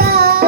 surprise.